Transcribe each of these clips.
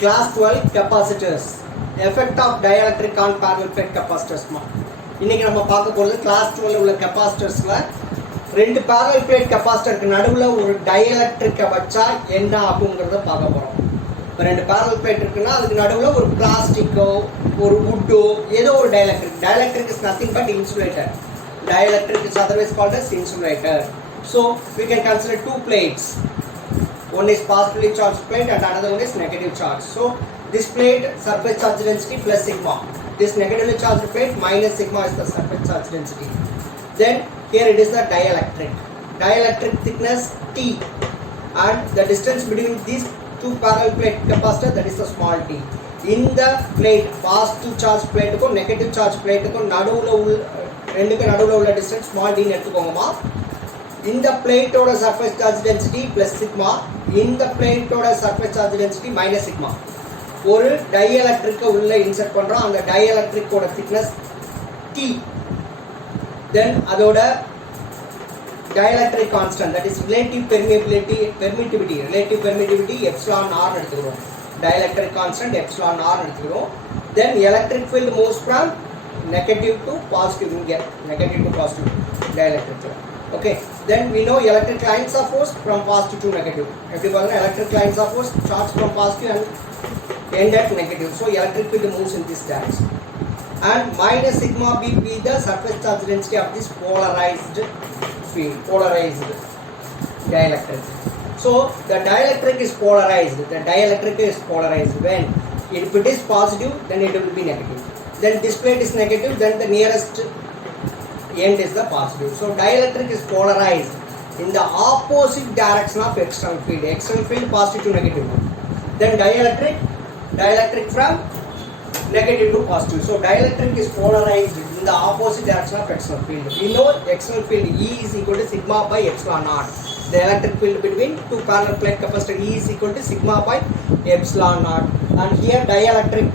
Class 12 capacitors. Effect of dielectric on parallel plate capacitors. இன்னைக்கு நம்ம பார்க்க போறது கிளாஸ் 12 உள்ள capacitorsல ரெண்டு parallel plate capacitorக்கு நடுவுல ஒரு dielectric வச்சா என்ன ஆகும்ங்கறத பார்க்க போறோம். இப்போ ரெண்டு parallel plate இருக்குன்னா அதுக்கு நடுவுல ஒரு பிளாஸ்டிக்கோ ஒரு woodோ ஏதோ ஒரு dielectric. Dielectric is nothing but insulator. Dielectric is otherwise called as insulator. So we can consider two plates. One is positively charged plate and another one is negative charge. So this plate surface charge density plus sigma. This negatively charged plate minus sigma is the surface charge density. Then here it is the dielectric. Dielectric thickness T and the distance between these two parallel plate capacitors, that is the small t. In the plate positive charge plate ko negative charge plate ko naduvula renduku naduvula ulla distance small d nu eduthukongama. In the plate oda surface charge density plus sigma, in the plate oda surface charge density minus sigma. ஒரு dielectric உள்ள insert பண்றோம். அந்த dielectric ஓட thickness T. Then அதோட dielectric constant, that is relative permittivity epsilon r எடுத்துக்கிறோம். Dielectric constant epsilon r எடுத்துக்கிறோம். Then electric field moves from negative to positive, negative to positive dielectric. Okay, then we know electric lines of force from positive to negative. Everybody electric lines of force starts from positive and end at negative. So electric field moves in this direction. And minus sigma b be the surface charge density of this polarized field, polarized dielectric. So the dielectric is polarized. The dielectric is polarized when if it is positive, then it will be negative. Then this plate is negative, then the nearest end is the positive. So dielectric is polarized in the opposite direction of external field. External field positive to negative. Then dielectric from negative to positive. So dielectric is polarized in the opposite direction of external field. We know external field E is equal to sigma by epsilon naught. The electric field between two parallel plate capacitor E is equal to sigma by epsilon naught. And here dielectric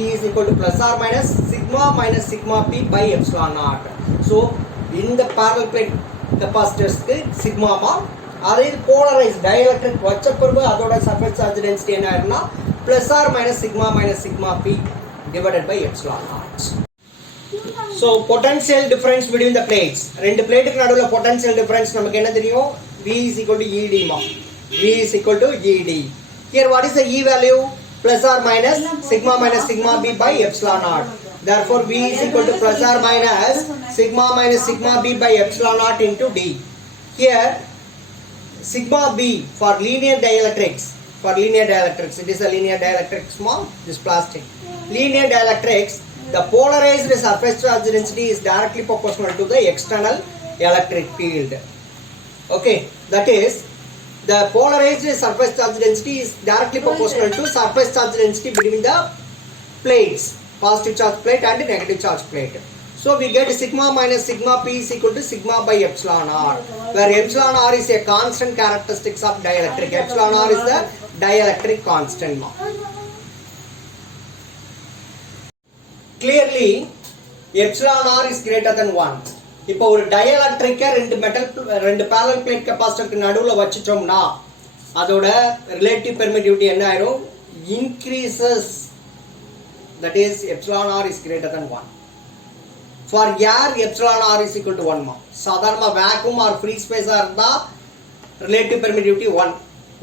E is equal to plus or minus sigma p by epsilon naught. So in the parallel plate capacitors sigma ma அதே polarized dielectric வச்ச பிறகு அதோட surface charge density என்ன ஆயிரும்னா plus or minus sigma p divided by epsilon naught. So potential difference between the plates. ரெண்டு பிளேட்டுக்கு நடுவுல potential difference நமக்கு என்ன தெரியும்? V is equal to ED ma. V is equal to ED. Here what is the E value? Plus or minus sigma b by epsilon naught. Therefore V is equal to plus or minus sigma b by epsilon naught into D. Here sigma b for linear dielectrics. For linear dielectrics, it is a linear dielectric small, this plastic. Linear dielectrics, the polarized surface charge density is directly proportional to the external electric field. Okay, that is the polarized surface charge density is directly proportional to surface charge density between the plates, positive charge plate and negative charge plate. So we get sigma minus sigma p is equal to sigma by epsilon r, where epsilon r is a constant characteristics of dielectric. Epsilon r is the dielectric constant. Clearly epsilon r is greater than 1. இப்போ ஒரு dielectric ரெண்டு parallel plate capacitorக்கு நடுவுல வச்சிட்டோம்னா அதோட relative permittivity என்ன ஆயிரும்? Increases. That is epsilon r is greater than 1. For air epsilon r is equal to 1 ma. சாதாரண vacuum or free space இருந்தா relative permittivity 1.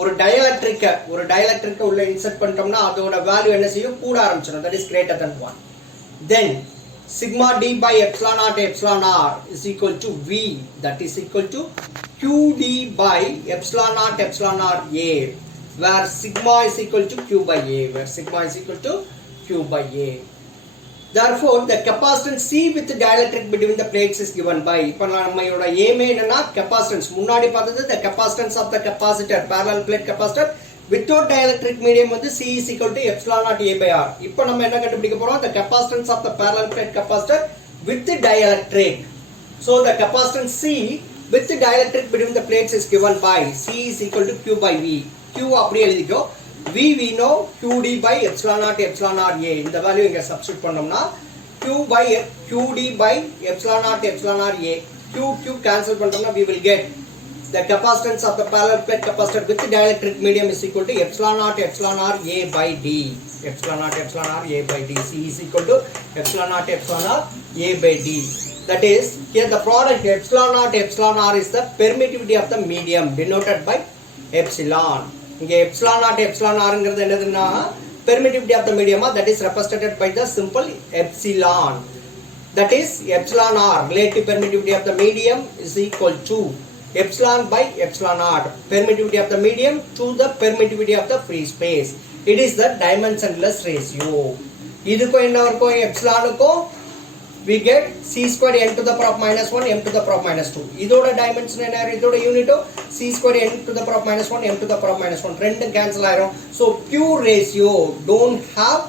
ஒரு dielectric உள்ள இன்சர்ட் பண்ணிட்டோம்னா அதோட வேல்யூ என்ன செய்யும்? கூட ஆரம்பிச்சிடும். That is greater than 1. Then sigma d by epsilon r is equal to V, that is equal to qd by epsilon r a, where sigma is equal to q by a, Therefore the capacitance C with dielectric between the plates is given by, இப்போ நம்மளோட aim என்னன்னா capacitance, முன்னாடி பார்த்தது the capacitance of the capacitor, parallel plate capacitor without dielectric medium வந்து C is equal to epsilon naught a by r. இப்போ நம்ம என்ன கண்டுபிடிக்க போறோம்? The capacitance of the parallel plate capacitor with the dielectric. So the capacitance C with the dielectric between the plates is given by C is equal to Q by V. Q அப்படியே எழுதிக்கோ. V we know qd by epsilon naught a. இந்த value இங்க substitute பண்ணோம்னா qd by epsilon naught a. Q cancel பண்ணோம்னா we will get the capacitance of the parallel plate capacitor with dielectric medium is equal to epsilon naught R A by D. Epsilon naught R A by D. C is equal to epsilon naught R A by D. That is, here the product epsilon naught R is the permittivity of the medium denoted by epsilon. Here epsilon naught R is the permittivity of the medium, that is represented by the simple epsilon. That is, epsilon R, relative permittivity of the medium, is equal to epsilon by epsilon naught, permittivity of the medium to the permittivity of the free space. It is the dimensionless ratio. இதுக்கு என்ன இருக்கும் எப்சிலானுக்கும் we get c squared n to the power of minus 1 m to the power of minus 2. இதோட dimension என்ன, இதோட யூனிட்டோ c squared n to the power of minus 1 m to the power of minus 1 ரெண்டும் cancel ஆயிரும். So pure ratio don't have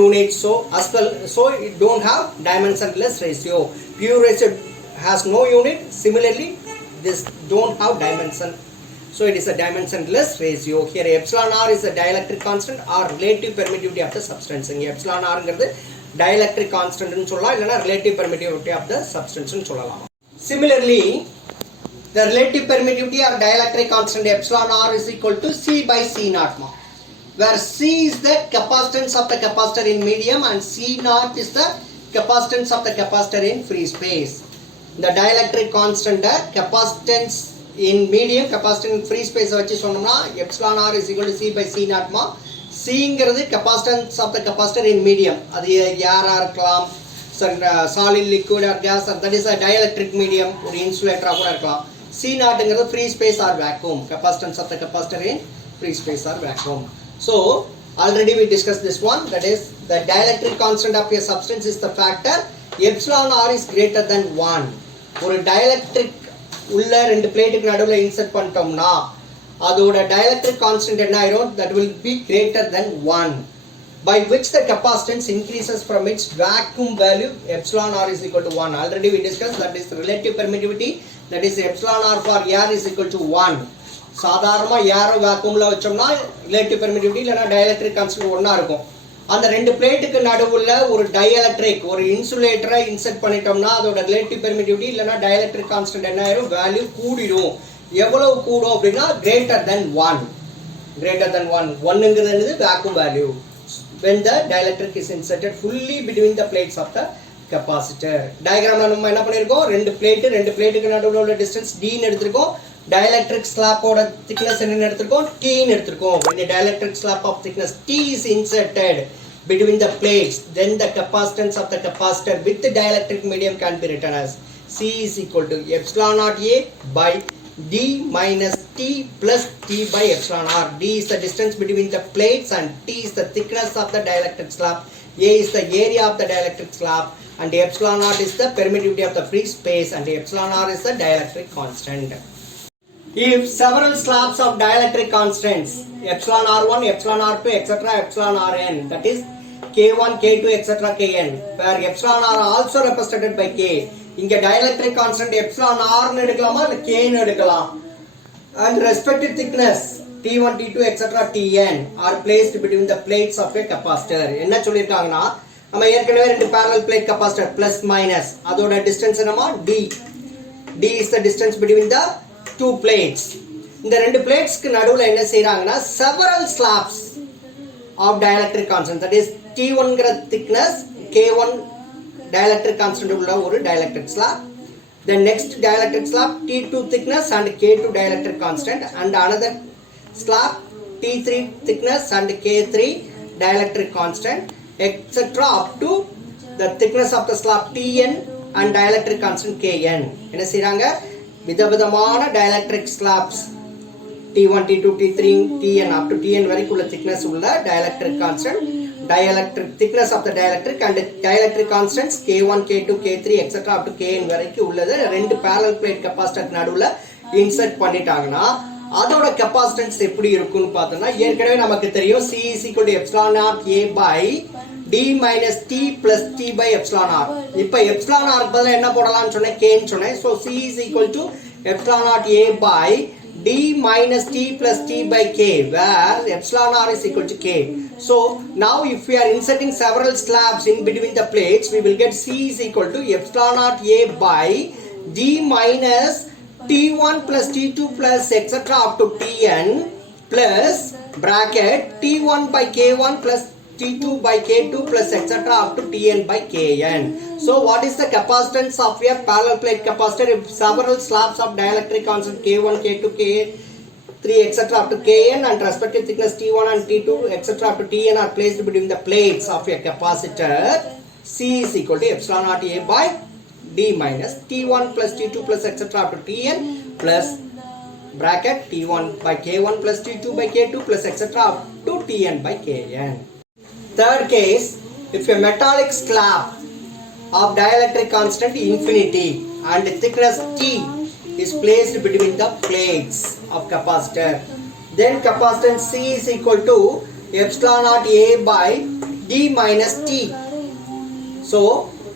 units, so as well, so it don't have dimensionless ratio. Pure ratio has no unit. Similarly, this don't have dimension, so it is a dimensionless ratio. Here epsilon R is a dielectric constant or relative permittivity of the substance. Epsilon R is dielectric constant nu solla illana relative permittivity of the substance nu sollala. Similarly, the relative permittivity of dielectric constant epsilon R is equal to C by C naught, where C is the capacitance of the capacitor in medium and C naught is the capacitance of the capacitor in free space. The dielectric constant capacitance in medium, capacitance in free space வச்சு சொன்னோம்னா epsilon R is equal to C by C naught. C ங்கிறது capacitance of the capacitor in medium. அது யாரா இருக்கலாம், solid, liquid or gas, that is a dielectric medium, ஒரு insulator கூட இருக்கலாம். C naught ங்கிறது free space or vacuum, capacitance of the capacitor in free space or vacuum. So already we discussed this one, that is the dielectric constant of a substance is the factor epsilon R is greater than 1. ஒரு dielectric உள்ள ரெண்டு பிளேட்டுக்கு நடுவுல insert பண்ணிட்டோம்னா அதோட dielectric constant என்ன ஆயிரும், that will be greater than 1, by which the capacitance increases from its vacuum value epsilon R is equal to 1. Already we discussed, that is relative permittivity, that is epsilon R for air is equal to 1. சாதாரணமா ஏர் வேக்யூம்ல வச்சோம்னா relative permittivity இல்லனா dielectric constant ஒண்ணா இருக்கும். அந்த ரெண்டு பிளேட்டுக்கு நடுவுல ஒரு dielectric, ஒரு இன்சுலேட்டரை இன்சர்ட் பண்ணிட்டோம்னா அதோட ரிலேட்டிவ் பெர்மிட்டிவிட்டி இல்லனா dielectric constant என்ன ஆயிரும், வேல்யூ கூடிடும். எவ்வளவு கூடும் அப்படினா greater than 1. greater than 1. 1ங்கிறது என்னது, vacuum value. When the dielectric is inserted fully between the plates of the capacitor. டயகிராம்ல நம்ம என்ன பண்ணிருக்கோம், ரெண்டு பிளேட்டுக்கு நடுவுல உள்ள டிஸ்டன்ஸ் d ன்னு எடுத்துறோம். Dielectric slab ஓட thickness என்ன எடுத்துறோம், t ன்னு எடுத்துறோம். When a dielectric slab of thickness t is inserted between the plates, then the capacitance of the capacitor with the dielectric medium can be written as C is equal to epsilon naught A by D minus T plus T by epsilon R. D is the distance between the plates and T is the thickness of the dielectric slab. A is the area of the dielectric slab and epsilon naught is the permittivity of the free space and epsilon R is the dielectric constant. If several slabs of dielectric constants epsilon R1, epsilon R2, etc. epsilon Rn, that is K1, K2, etc. Kn, where epsilon R also represented by K. இங்க dielectric constant epsilon R ன்னு எடுக்கலாமா இல்ல K ன்னு எடுக்கலாம். And respective thickness T1, T2, etc. Tn are placed between the plates of a capacitor. என்ன சொல்லிருக்காங்கன்னா, நம்ம ஏற்கனவே ரெண்டு parallel plate capacitor plus minus அதோட distance என்னமா D. D is the distance between the two plates. இந்த ரெண்டு பிளேட்ஸ்க்கு நடுவுல என்ன செய்றாங்கன்னா several slabs of dielectric constant, that is T1 ங்கற thickness, K1 dielectric constant உள்ள ஒரு dielectric slab, the next dielectric slab T2 thickness and K2 dielectric constant, and another slab T3 thickness and K3 dielectric constant, etc. up to the thickness of the slab Tn and dielectric constant Kn. என்ன செய்றாங்க, விதவிதமான dielectric slabs T1, T2, T3, Tn up to Tn வரைக்கும் உள்ள thickness உள்ள dielectric constant, dielectric thickness of the dielectric and dielectric constants K1, K2, K3, etc. up to Kn வரைக்கும் உள்ளது ரெண்டு parallel plate capacitor நடுவுல இன்சர்ட் பண்ணிட்டாங்கன்னா அதோட capacitance எப்படி இருக்கும்னு பார்த்தோம்னா, ஏற்கனவே நமக்கு தெரியும் C is equal to epsilon naught A by D minus T plus T by epsilon R. இப்போ epsilon R பதிலா என்ன போடலாம்னு சொன்னேன், K ன்னு சொன்னேன். So C is equal to epsilon naught A by D minus T plus T by K, where epsilon R is equal to K. So now if we are inserting several slabs in between the plates, we will get C is equal to epsilon naught A by D minus T1 plus T2 plus etc. up to Tn plus bracket T1 by K1 plus T2 by K2 plus etc. up to Tn by Kn. So what is the capacitance of a parallel plate capacitor if several slabs of dielectric constant K1, K2, K3 etc. up to Kn and respective thickness T1 and T2 etc. up to Tn are placed between the plates of a capacitor? C is equal to epsilon naught A by D minus T1 plus T2 plus etc. up to Tn plus bracket T1 by K1 plus T2 by K2 plus etc. up to Tn by Kn. Third case, if a metallic slab of dielectric constant infinity and thickness T is placed between the plates of capacitor, then capacitance C is equal to epsilon naught A by D minus T. So,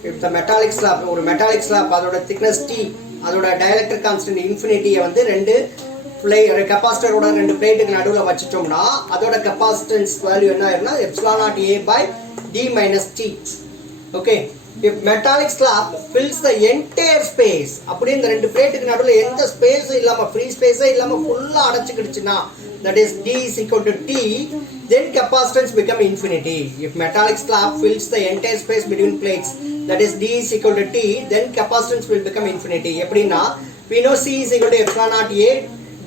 if the metallic slab or metallic slab அதோட thickness T அதோட dielectric constant infinity வந்து ரெண்டு கெபாசிட்டரோட ரெண்டு பிளேட்டுக்கு நடுவில் வச்சிட்டோம்னா அதோட capacitance value என்ன ஆயிரும்னா epsilon naught A by D minus T. Okay, if metallic slab fills the entire space, அப்படியே இந்த ரெண்டு பிளேட்டுக்கு நடுவில் எந்த ஸ்பேஸ் இல்லாம ஃப்ரீ ஸ்பேஸே இல்லாம ஃபுல்லா அடைச்சிக்கிடுச்சுனா, that is D is equal to T, then capacitance become infinity. If metallic slab fills the entire space between plates, that is D is equal to T, then capacitance will become infinity. எப்படின்னா we know C is equal to epsilon naught A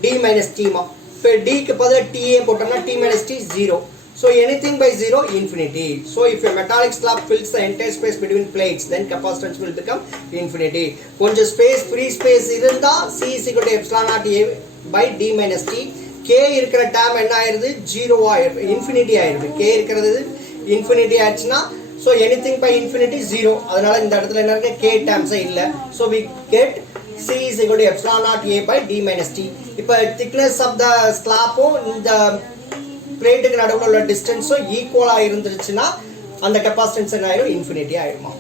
D minus T மா. இப்போ D க்கு பதிலா TA போட்டோம்னா T minus T 0. So anything by 0 infinity. So if a metallic slab fills the entire space between plates, then capacitance will become infinity. கொஞ்சம் space free space இருந்தா C is equal to epsilon naught A by D minus T. K இருக்கிற term என்ன ஆயிருது 0 ஆயிருது, infinity ஆயிருது. K இருக்கிறது infinity ஆச்சுன்னா so anything by infinity 0. அதனால இந்த இடத்துல என்ன இருக்கு, K டேர்ம்ஸே இல்ல. So we get C is equal to epsilon naught A by D minus T. இப்போ thickness of the slab இந்த பிளேட்டுக்கு நடுவுல உள்ள டிஸ்டன்ஸும் ஈக்குவலா இருந்துச்சுன்னா அந்த கெபாசிட்டன்ஸ் என்ன ஆயிரும், இன்ஃபினிட்டி ஆயிருமா.